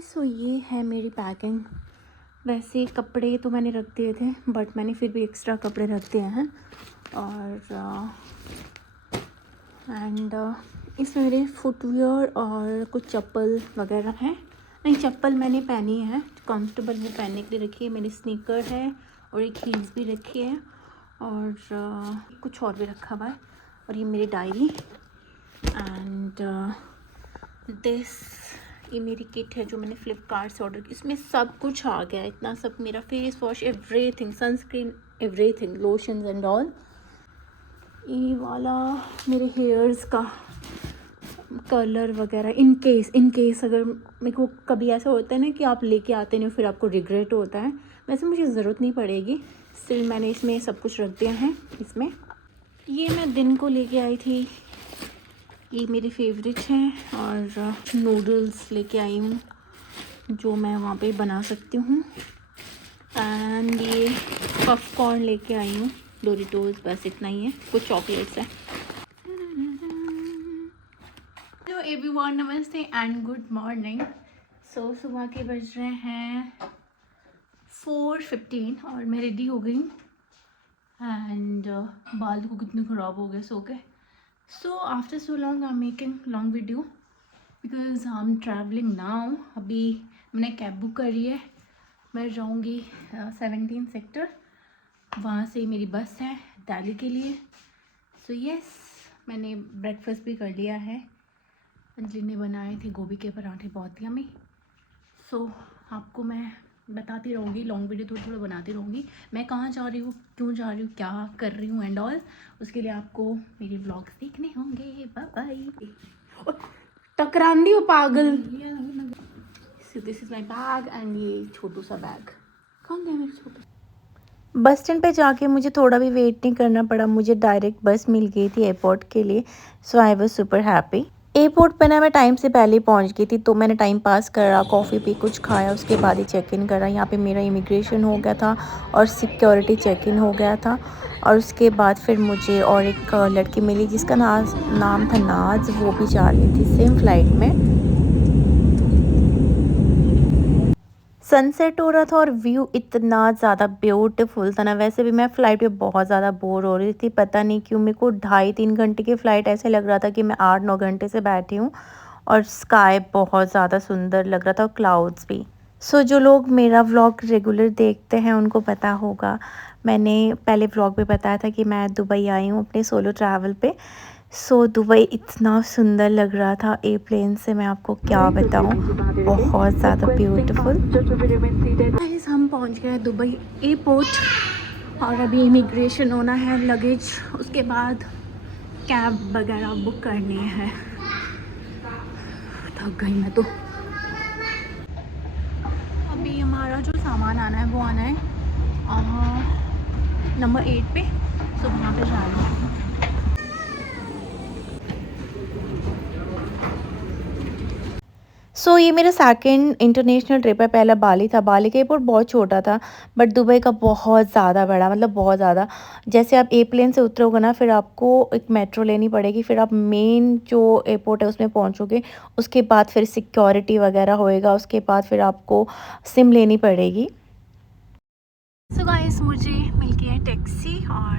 Guys, सो ये है मेरी पैकिंग। वैसे कपड़े तो मैंने रख दिए थे, बट मैंने फिर भी एक्स्ट्रा कपड़े रख दिए हैं। और इसमें मेरे फुटवियर और कुछ चप्पल वगैरह हैं। नहीं, चप्पल मैंने पहनी है, कंफर्टेबल वो पहनने के लिए रखी है। मेरी स्नीकर है और एक हील्स भी रखी है और कुछ और भी रखा हुआ है। और ये मेरी डायरी एंड ये मेरी किट है जो मैंने फ्लिपकार्ट से ऑर्डर की। इसमें सब कुछ आ गया, इतना सब, मेरा face wash, everything, sunscreen, everything, lotions and all. ये वाला मेरे हेयर्स का कलर वगैरह, इन केस अगर मेरे को कभी ऐसा होता है ना कि आप लेके आते नहीं फिर आपको रिग्रेट होता है, वैसे मुझे ज़रूरत नहीं पड़ेगी। स्टिल मैंने इसमें सब कुछ रख दिया है। इसमें ये मैं दिन को लेके आई थी, ये मेरे फेवरेट हैं। और नूडल्स लेके आई हूँ जो मैं वहाँ पे बना सकती हूँ। एंड ये पॉपकॉर्न लेके आई हूँ, डोरिटोस, बस इतना ही है। कुछ चॉकलेट्स हैं। हेलो एवरीवन, नमस्ते एंड गुड मॉर्निंग। सो सुबह के बज रहे हैं 4:15 और मैं रेडी हो गई हूँ। एंड बाल को कितने ख़राब हो गए सो के। So after so long I am making long video because I am travelling now. अभी मैंने कैब बुक करी है, मैं जाऊँगी 17 सेक्टर, वहाँ से मेरी बस है दिल्ली के लिए। सो यस, मैंने ब्रेकफास्ट भी कर लिया है। अंजलि ने बनाए थे गोभी के पराठे, बहुत यम्मी। सो आपको मैं बताती रहूँगी, लॉन्ग वीडियो थोड़ा थोड़ा बनाती रहूँगी, मैं कहाँ जा रही हूँ, क्यों जा रही हूँ, क्या कर रही हूँ एंड ऑल। उसके लिए आपको मेरे व्लॉग्स देखने होंगे। Bye bye. टकरांदी हो पागल। So this is my bag and ये छोटू सा बैग। कहाँ गया मेरा छोटू? बस स्टैंड पे जाके मुझे थोड़ा भी वेट नहीं करना पड़ा, मुझे डायरेक्ट बस मिल गई थी एयरपोर्ट के लिए। So I was super happy. Airport पे ना मैं टाइम से पहले ही पहुंच गई थी, तो मैंने टाइम पास करा, कॉफ़ी पी, कुछ खाया, उसके बाद ही चेक इन करा। यहाँ पे मेरा इमिग्रेशन हो गया था और सिक्योरिटी चेक इन हो गया था। और उसके बाद फिर मुझे और एक लड़की मिली जिसका नाम था नाज, वो भी जा रही थी सेम फ्लाइट में। सनसेट हो रहा था और व्यू इतना ज़्यादा ब्यूटीफुल था ना। वैसे भी मैं फ़्लाइट में बहुत ज़्यादा बोर हो रही थी, पता नहीं क्यों। मेरे को 2.5-3 घंटे की फ़्लाइट ऐसे लग रहा था कि मैं 8-9 घंटे से बैठी हूँ। और स्काई बहुत ज़्यादा सुंदर लग रहा था और क्लाउड्स भी। सो जो लोग मेरा व्लॉग रेगुलर देखते हैं उनको पता होगा, मैंने पहले व्लॉग में बताया था कि मैं दुबई आई हूँ अपने सोलो ट्रैवल पे। सो दुबई इतना सुंदर लग रहा था एयरप्लेन से, मैं आपको क्या बताऊँ, बहुत ज़्यादा ब्यूटीफुल। गाइस, हम पहुंच गए दुबई एयरपोर्ट और अभी इमिग्रेशन होना है, लगेज, उसके बाद कैब वगैरह बुक करनी है। थक गई मैं तो। अभी हमारा जो सामान आना है वो आना है नंबर 8 पे। तो वहाँ पे जा रही हूँ। सो ये मेरा सेकंड इंटरनेशनल ट्रिप है। पहला बाली था। बाली का एयरपोर्ट बहुत छोटा था, बट दुबई का बहुत ज़्यादा बड़ा, मतलब बहुत ज़्यादा। जैसे आप एयरप्लेन से उतरोगे ना, फिर आपको एक मेट्रो लेनी पड़ेगी, फिर आप मेन जो एयरपोर्ट है उसमें पहुंचोगे। उसके बाद फिर सिक्योरिटी वगैरह होएगा, उसके बाद फिर आपको सिम लेनी पड़ेगी। सो गाइस, मुझे मिल गई है टैक्सी और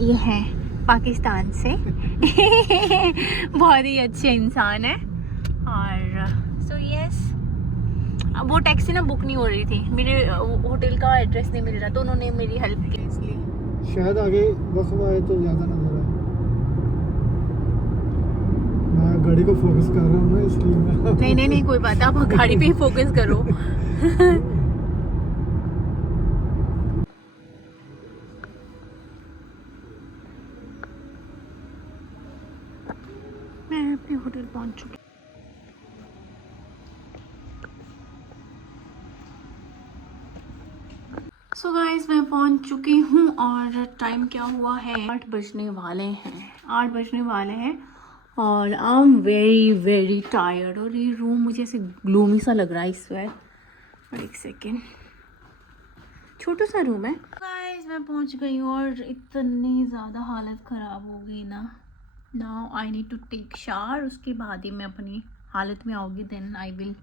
ये है पाकिस्तान से। बहुत ही अच्छे इंसान है। और सो यस, वो टैक्सी ना बुक नहीं हो रही थी, मेरे होटल का एड्रेस नहीं मिल रहा, तो उन्होंने मेरी हेल्प की। इसलिए शायद आगे बस में आए तो ज़्यादा नजर आए। मैं गाड़ी को फोकस कर रहा हूँ ना, इसलिए नहीं कोई बात, आप गाड़ी पे ही फोकस करो। मैं अपने होटल पहुंच चुकी। सो गाइस, मैं पहुंच चुकी हूँ और टाइम क्या हुआ है, 8 बजने वाले हैं। 8 बजने वाले हैं और I am very very tired. और ये रूम मुझे ऐसे ग्लूमी सा लग रहा है इस वक्त। और एक सेकेंड, छोटा सा रूम है। गाइस, मैं पहुंच गई हूँ और इतनी ज़्यादा हालत ख़राब हो गई ना। Now I need to take shower, उसके बाद ही मैं अपनी हालत में आओगी then I will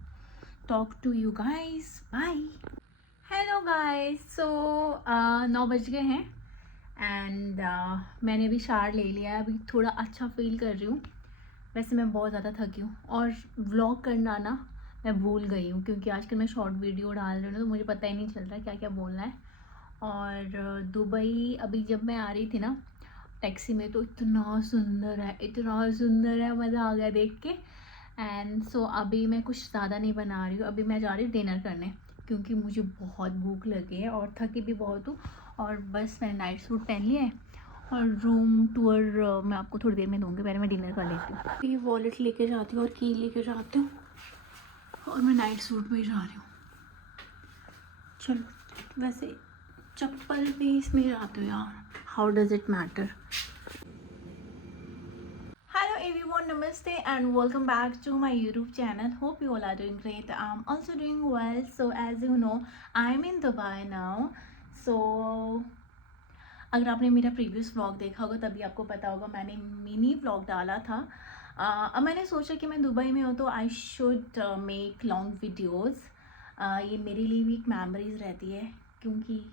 talk to you guys. Bye. Hello guys, so 9 बज गए हैं एंड मैंने अभी शावर ले लिया है। अभी थोड़ा अच्छा फील कर रही हूँ। वैसे मैं बहुत ज़्यादा थकी हूँ और व्लॉग करना ना मैं भूल गई हूँ, क्योंकि आजकल मैं शॉर्ट वीडियो डाल रही हूँ तो मुझे पता ही नहीं चल रहा क्या क्या बोलना है। और दुबई अभी जब मैं आ रही थी ना टैक्सी में, तो इतना सुंदर है, इतना सुंदर है, मज़ा आ गया देख के। एंड सो अभी मैं कुछ ज़्यादा नहीं बना रही हूँ, अभी मैं जा रही हूँ डिनर करने, क्योंकि मुझे बहुत भूख लगी है और थकी भी बहुत हूँ। और बस मैंने नाइट सूट पहन लिया है और रूम टूर मैं आपको थोड़ी देर में दूँगी। पहले मैं डिनर कर लेती हूँ। ये वॉलेट लेके जाती हूँ और की लेके जाती हूँ और मैं नाइट सूट में ही जा रही हूँ। चलो, वैसे चप्पल भी इसमें जाती हूँ यार, how does it matter. Hello everyone, namaste and welcome back to my YouTube channel. Hope you all are doing great. I'm also doing well. So as you know, I'm in Dubai now. So अगर आपने मेरा previous vlog देखा होगा तभी आपको पता होगा मैंने मिनी व्लॉग डाला था। अब मैंने सोचा कि मैं दुबई में हूँ तो I should make long videos. ये मेरे लिए भी एक मेमोरीज रहती है, क्योंकि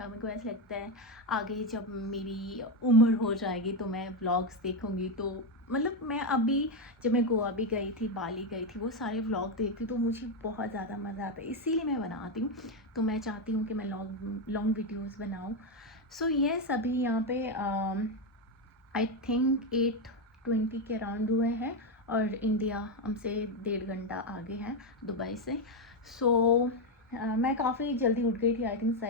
मेरे को ऐसा लगता है आगे जब मेरी उम्र हो जाएगी तो मैं व्लॉग्स देखूँगी, तो मतलब मैं अभी जब मैं गोवा भी गई थी, बाली गई थी, वो सारे व्लॉग देखती तो मुझे बहुत ज़्यादा मज़ा आता है, इसीलिए मैं बनाती हूँ। तो मैं चाहती हूँ कि मैं लॉन्ग वीडियोस बनाऊँ। सो येस, अभी यहाँ पे आई थिंक 8:20 के अराउंड हुए हैं और इंडिया हमसे 1.5 घंटा आगे है दुबई से। सो मैं काफ़ी जल्दी उठ गई थी, आई थिंक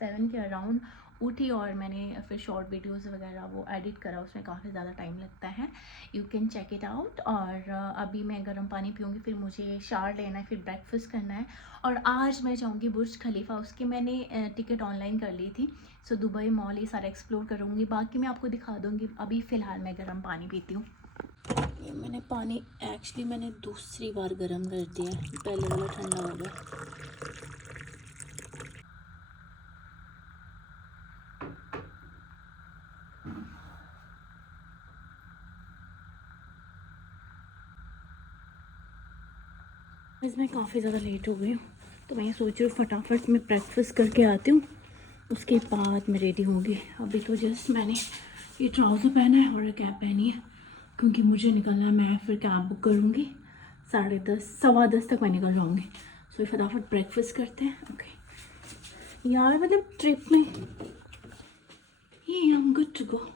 7 के अराउंड उठी और मैंने फिर शॉर्ट वीडियोस वगैरह वो एडिट करा, उसमें काफ़ी ज़्यादा टाइम लगता है, you can check it out. और अभी मैं गर्म पानी पीऊँगी, फिर मुझे शावर लेना है, फिर ब्रेकफास्ट करना है और आज मैं जाऊँगी बुर्ज खलीफा। उसकी मैंने टिकट ऑनलाइन कर ली थी। सो दुबई मॉल ये सारा एक्सप्लोर करूँगी, बाकी मैं आपको दिखा दूँगी। अभी फ़िलहाल मैं गर्म पानी पीती हूँ। ये मैंने पानी एक्चुअली मैंने दूसरी बार गर्म कर दिया, पहले वाला ठंडा हो गया। मैं काफ़ी ज़्यादा लेट हो गई हूँ, तो मैं सोच रही हूँ फटाफट मैं ब्रेकफास्ट करके आती हूँ, उसके बाद मैं रेडी होंगी। अभी तो जस्ट मैंने ये ट्राउज़र पहना है और कैप पहनी है, क्योंकि मुझे निकलना है। मैं फिर कैब बुक करूँगी 10:30 10:15 तक मैं निकल जाऊँगी। सो फटाफट ब्रेकफास्ट करते हैं। ओके यार, मतलब ट्रिप में ये I am good to go.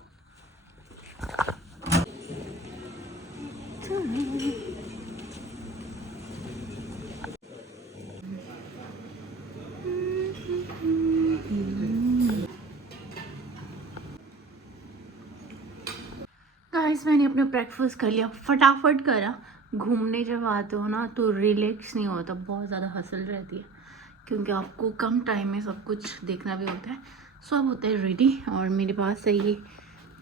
Guys, मैंने अपना ब्रेकफास्ट कर लिया, फटाफट करा। घूमने जब आते हो ना तो रिलैक्स नहीं होता, बहुत ज़्यादा हसल रहती है, क्योंकि आपको कम टाइम में सब कुछ देखना भी होता है। सो अब होता है रेडी और मेरे पास है ये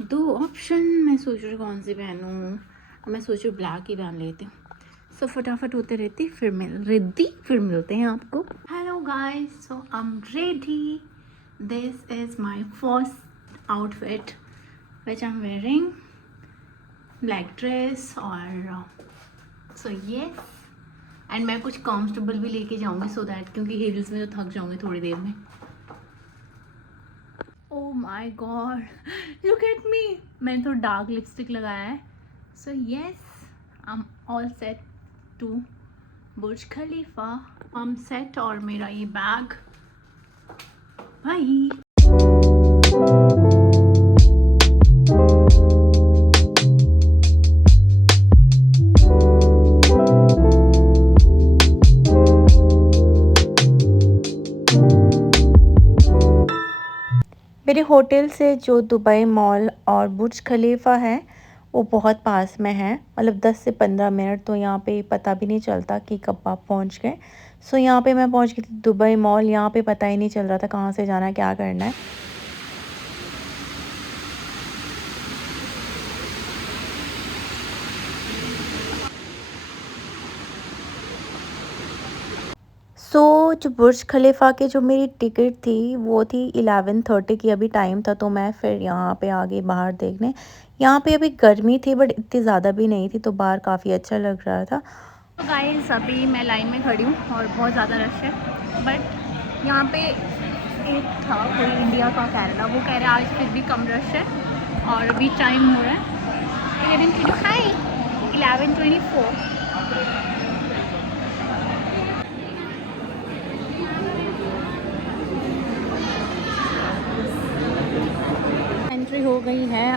2 ऑप्शन। मैं सोच रही हूँ कौन सी पहनूँ, मैं सोच रही हूँ ब्लैक ही पहन लेती हूँ। सो फटाफट होते रहती, फिर मिलते हैं आपको। Hello guys, so I am ready. This is my first outfit which I am wearing, black dress और सो येस। एंड मैं कुछ कंफर्टेबल भी लेके जाऊंगी सो दैट, क्योंकि हील्स में तो थक जाऊंगी थोड़ी देर में। Oh my God, look at me, मैंने तो डार्क लिपस्टिक लगाया है। So yes, I am all set to Burj Khalifa. I am set और मेरा ये बैग, बाय। मेरे होटल से जो दुबई मॉल और बुर्ज खलीफा है वो बहुत पास में है, मतलब 10 से 15 मिनट, तो यहाँ पे पता भी नहीं चलता कि कब आप पहुँच गए। सो यहाँ पे मैं पहुँच गई थी दुबई मॉल। यहाँ पे पता ही नहीं चल रहा था कहाँ से जाना है, क्या करना है। जो बुर्ज खलीफा की जो मेरी टिकट थी वो थी 11:30 की, अभी टाइम था, तो मैं फिर यहाँ पे आ गई बाहर देखने। यहाँ पे अभी गर्मी थी बट इतनी ज़्यादा भी नहीं थी, तो बाहर काफ़ी अच्छा लग रहा था। तो गाइस अभी मैं लाइन में खड़ी हूँ और बहुत ज़्यादा रश है, बट यहाँ पे एक था कोई इंडिया का कह रहा था, वो कह रहा है आज फिर भी कम रश है। और अभी टाइम हो रहा है 11:24। एंट्री हो गई है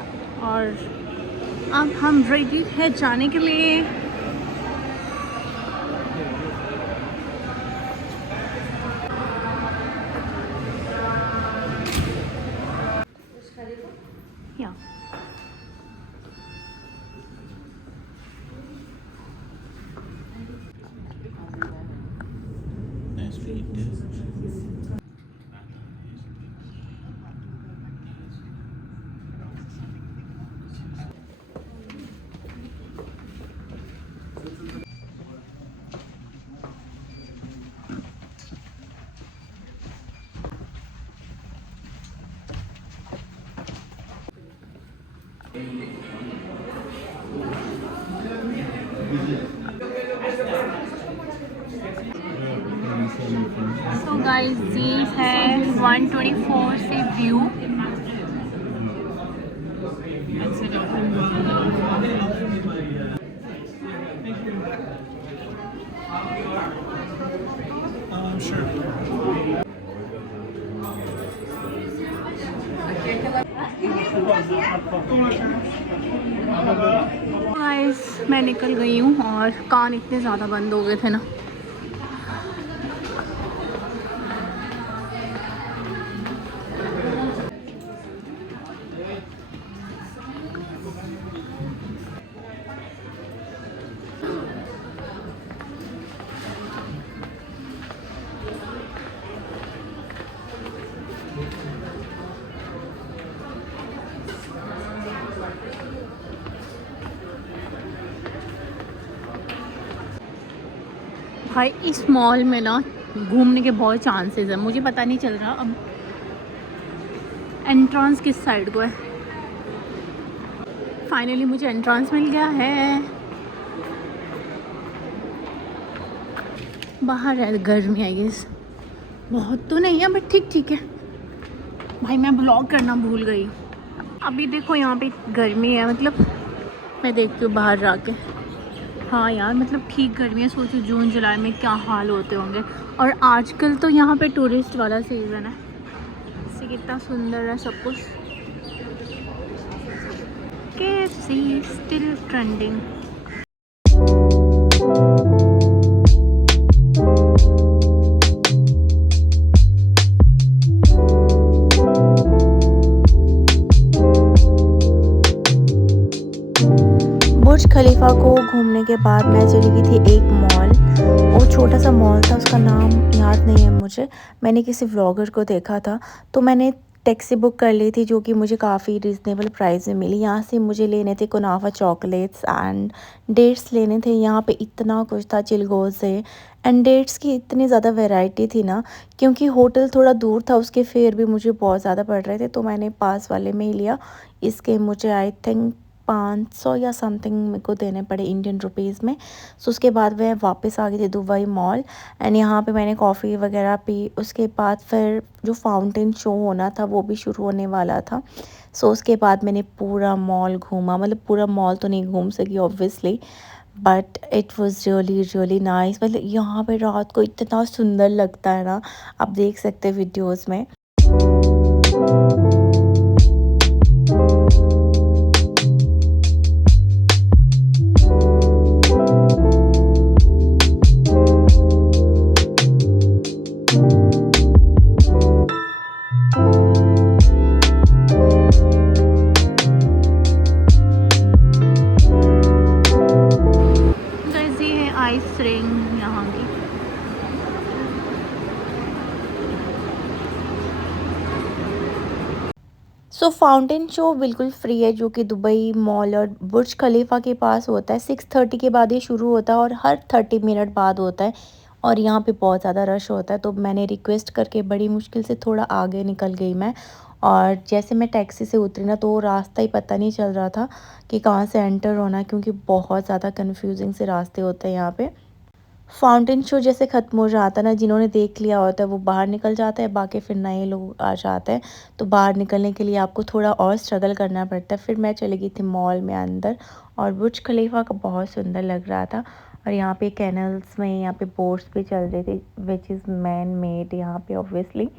और अब हम रेडी है जाने के लिए। या सो गाइस ये है 124 से व्यू। गाइस मैं निकल गई हूँ और कान इतने ज़्यादा बंद हो गए थे ना। भाई इस मॉल में ना घूमने के बहुत चांसेस हैं, मुझे पता नहीं चल रहा अब एंट्रेंस किस साइड को है। फाइनली मुझे एंट्रेंस मिल गया है। बाहर है गर्मी आई गेस, बहुत तो नहीं है बट ठीक ठीक है। भाई मैं ब्लॉग करना भूल गई। अभी देखो यहाँ पे गर्मी है, मतलब मैं देखती हूँ बाहर जाके। हाँ यार मतलब ठीक गर्मी है, सोचो जून जुलाई में क्या हाल होते होंगे। और आजकल तो यहाँ पे टूरिस्ट वाला सीज़न है, इससे कितना सुंदर है सब कुछ। KFC still trending. Burj Khalifa को घूमने के बाद मैं चली गई थी एक मॉल। वो छोटा सा मॉल था, उसका नाम याद नहीं है मुझे, मैंने किसी व्लॉगर को देखा था तो मैंने टैक्सी बुक कर ली थी, जो कि मुझे काफ़ी रिजनेबल प्राइस में मिली। यहाँ से मुझे लेने थे कुनाफा चॉकलेट्स एंड डेट्स लेने थे। यहाँ पे इतना कुछ था, चिलगोज़े एंड डेट्स की इतनी ज़्यादा वैरायटी थी ना, क्योंकि होटल थोड़ा दूर था, उसके फेयर भी मुझे बहुत ज़्यादा पड़ रहे थे, तो मैंने पास वाले में ही लिया। इसके मुझे आई थिंक 500 या समथिंग मेरे को देने पड़े इंडियन रुपीज़ में। सो उसके बाद मैं वापस आ गई थी दुबई मॉल एंड यहाँ पे मैंने कॉफ़ी वगैरह पी। उसके बाद फिर जो फाउंटेन शो होना था वो भी शुरू होने वाला था। सो उसके बाद मैंने पूरा मॉल घूमा, मतलब पूरा मॉल तो नहीं घूम सकी obviously, but it was really really nice. मतलब यहाँ पे रात को इतना सुंदर लगता है ना, आप देख सकते हैं वीडियोज़ में। आइस रिंग यहाँ की। सो फाउंटेन शो बिल्कुल फ्री है, जो कि दुबई मॉल और बुर्ज खलीफा के पास होता है। 6:30 के बाद ये शुरू होता है और हर 30 मिनट बाद होता है। और यहाँ पे बहुत ज़्यादा रश होता है, तो मैंने रिक्वेस्ट करके बड़ी मुश्किल से थोड़ा आगे निकल गई मैं, और जैसे मैं टैक्सी से उतरी ना तो रास्ता ही पता नहीं चल रहा था कि कहाँ से एंटर होना है, क्योंकि बहुत ज़्यादा कंफ्यूजिंग से रास्ते होते हैं यहाँ पे। फाउंटेन शो जैसे ख़त्म हो जाता है ना, जिन्होंने देख लिया होता है वो बाहर निकल जाता है, बाकी फिर नए लोग आ जाते हैं। तो बाहर निकलने के लिए आपको थोड़ा और स्ट्रगल करना पड़ता है। फिर मैं चली गई थी मॉल में अंदर, और बुर्ज खलीफा का बहुत सुंदर लग रहा था। और यहाँ पे कैनल्स में यहाँ पे बोट्स भी चल रही थी, विच इज़ मैन मेड यहाँ पे ऑब्वियसली।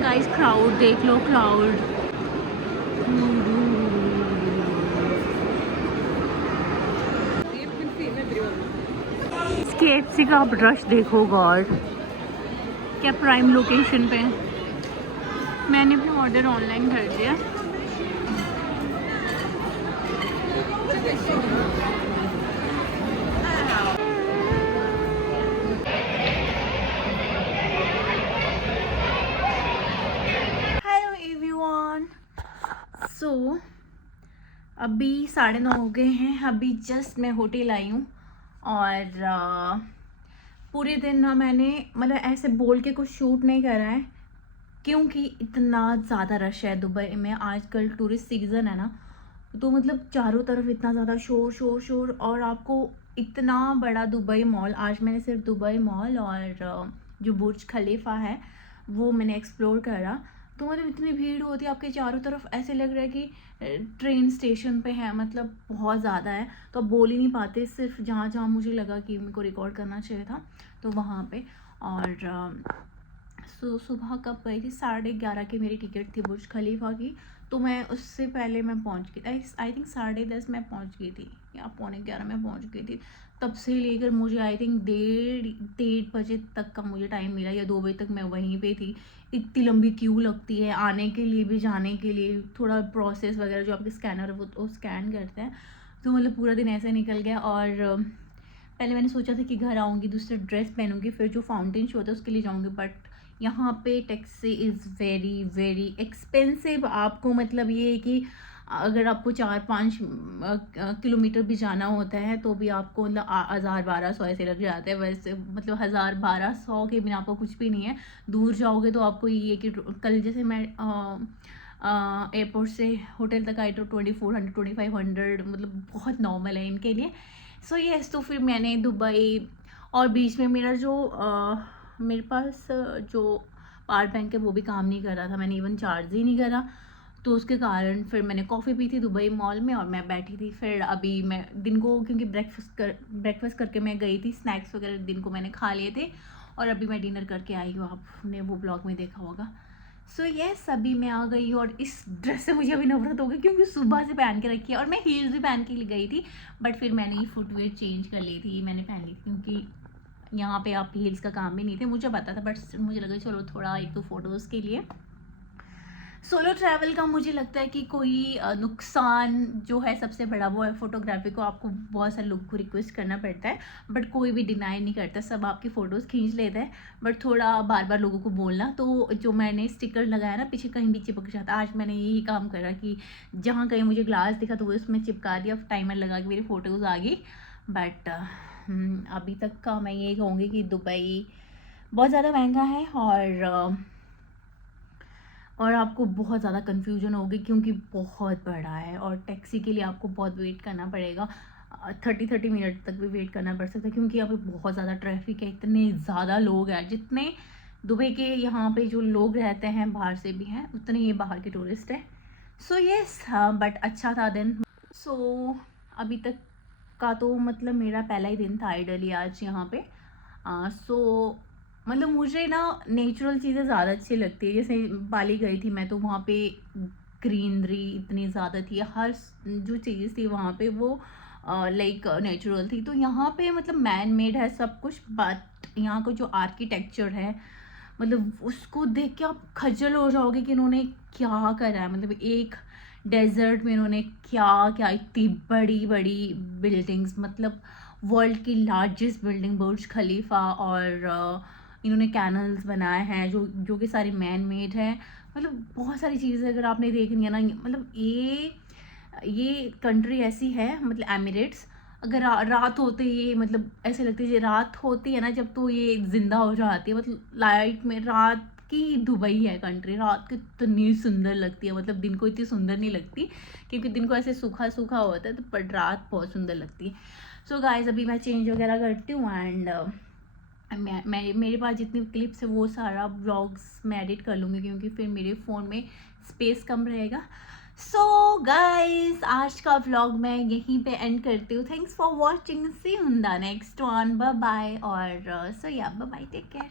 गाइस क्राउड देख लो, क्राउड। KFC का आप रश देखो गॉड, क्या प्राइम लोकेशन पे है। मैंने भी ऑर्डर ऑनलाइन कर दिया। हेलो एवरीवन, सो अभी 9:30 हो गए हैं। अभी जस्ट मैं होटल आई हूँ, और पूरे दिन ना मैंने मतलब ऐसे बोल के कुछ शूट नहीं करा है, क्योंकि इतना ज़्यादा रश है दुबई में आजकल। टूरिस्ट सीज़न है ना, तो मतलब चारों तरफ इतना ज़्यादा शोर शोर शोर। और आपको इतना बड़ा दुबई मॉल, आज मैंने सिर्फ दुबई मॉल और जो बुर्ज खलीफा है वो मैंने एक्सप्लोर करा। तो मतलब इतनी भीड़ होती है आपके चारों तरफ, ऐसे लग रहा है कि ट्रेन स्टेशन पे है, मतलब बहुत ज़्यादा है। तो आप बोल ही नहीं पाते, सिर्फ जहाँ जहाँ मुझे लगा कि मेरे को रिकॉर्ड करना चाहिए था तो वहाँ पे। और सुबह कब गई थी, 11:30 की मेरी टिकट थी बुर्ज खलीफा की। तो मैं उससे पहले मैं पहुंच गई, आई थिंक 10:30 मैं पहुंच गई थी, या 11:45 में पहुंच गई थी। तब से लेकर मुझे आई थिंक 1:30 बजे तक का मुझे टाइम मिला, या 2 बजे तक मैं वहीं पे थी। इतनी लंबी क्यू लगती है आने के लिए भी, जाने के लिए थोड़ा प्रोसेस वगैरह, जो आपके स्कैनर वो स्कैन करते हैं। तो मतलब पूरा दिन ऐसे निकल गया। और पहले मैंने सोचा था कि घर आऊँगी, दूसरा ड्रेस पहनूंगी, फिर जो फाउंटेन शो था उसके लिए जाऊँगी। बट यहाँ पे taxi is very very expensive. आपको मतलब ये है कि अगर आपको 4-5 किलोमीटर भी जाना होता है तो भी आपको मतलब 1000-1200 ऐसे लग जाते हैं। वैसे मतलब 1000-1200 के बिना आपको कुछ भी नहीं है। दूर जाओगे तो आपको ये है कि कल जैसे मैं एयरपोर्ट से होटल तक आई तो 2400-2500 मतलब बहुत नॉर्मल है इनके लिए। सो येस, तो फिर मैंने दुबई, और बीच में मेरा जो मेरे पास जो पावर बैंक है वो भी काम नहीं कर रहा था, मैंने इवन चार्ज ही नहीं करा। तो उसके कारण फिर मैंने कॉफ़ी पी थी दुबई मॉल में, और मैं बैठी थी। फिर अभी मैं दिन को, क्योंकि ब्रेकफास्ट करके मैं गई थी, स्नैक्स वगैरह दिन को मैंने खा लिए थे, और अभी मैं डिनर करके आई हूँ, आपने वो ब्लॉग में देखा होगा। सो येस, अभी मैं आ गई हूँ, और इस ड्रेस से मुझे अभी नफरत हो गई, क्योंकि सुबह से पहन के रखी है, और मैं हील्स भी पहन के गई थी। बट फिर मैंने ये फुटवेयर चेंज कर ली थी, मैंने पहन ली थी, क्योंकि यहाँ पे आप हील्स का काम भी नहीं थे, मुझे पता था। बट मुझे लगा चलो थोड़ा एक तो फ़ोटोज़ के लिए। सोलो ट्रैवल का मुझे लगता है कि कोई नुकसान जो है सबसे बड़ा वो है फोटोग्राफी को आपको बहुत सारे लोगों को रिक्वेस्ट करना पड़ता है, बट कोई भी डिनाई नहीं करता, सब आपकी फ़ोटोज़ खींच लेते हैं। बट थोड़ा बार बार लोगों को बोलना, तो जो मैंने स्टिकर लगाया ना पीछे कहीं भी चिपक जाता, आज मैंने यही काम करा कि जहाँ कहीं मुझे ग्लास दिखा तो वो उसमें चिपका दिया, टाइमर लगा के मेरी फ़ोटोज़ आ गई। बट अभी तक का मैं ये कहूँगी कि दुबई बहुत ज़्यादा महंगा है, और आपको बहुत ज़्यादा कन्फ्यूजन होगी, क्योंकि बहुत बड़ा है, और टैक्सी के लिए आपको बहुत वेट करना पड़ेगा। 30 मिनट तक भी वेट करना पड़ सकता है, क्योंकि यहाँ पे बहुत ज़्यादा ट्रैफिक है, इतने ज़्यादा लोग हैं। जितने दुबई के यहाँ पे जो लोग रहते हैं बाहर से भी हैं, उतने ही बाहर के टूरिस्ट हैं। सो येस, बट अच्छा था दिन। सो अभी तक का तो मतलब मेरा पहला ही दिन था आइडली आज यहाँ पे। मतलब मुझे ना नेचुरल चीज़ें ज़्यादा अच्छी लगती है। जैसे बाली गई थी मैं, तो वहाँ पे ग्रीनरी इतनी ज़्यादा थी, हर जो चीज़ थी वहाँ पे वो लाइक नेचुरल थी। तो यहाँ पे मतलब मैन मेड है सब कुछ, बट यहाँ का जो आर्किटेक्चर है मतलब उसको देख के आप खज्जल हो जाओगे कि इन्होंने क्या करा है। मतलब एक डेजर्ट में इन्होंने क्या क्या इतनी बड़ी बड़ी बिल्डिंग्स, मतलब वर्ल्ड की लार्जेस्ट बिल्डिंग बुर्ज खलीफा, और इन्होंने कैनल्स बनाए हैं जो कि सारी मैन मेड हैं। मतलब बहुत सारी चीज़ें अगर आपने देखनी है ना, मतलब ये कंट्री ऐसी है, मतलब एमिरेट्स, अगर रात होते ही मतलब ऐसे लगती है, रात होती है ना जब, तो ये जिंदा हो जाती है। मतलब लाइट में रात की दुबई है कंट्री, रात की इतनी सुंदर लगती है। मतलब दिन को इतनी सुंदर नहीं लगती क्योंकि दिन को ऐसे सूखा सूखा होता है, तो पर रात बहुत सुंदर लगती है। सो गाइस अभी मैं चेंज वगैरह करती हूँ, एंड मेरे पास जितनी क्लिप्स है वो सारा व्लॉग्स मैं एडिट कर लूँगी क्योंकि फिर मेरे फ़ोन में स्पेस कम रहेगा। सो गाइस आज का व्लॉग मैं यहीं पे एंड करती हूँ। Thanks for watching, see you in the next one, bye bye. और सो या बाय बाय, टेक केयर।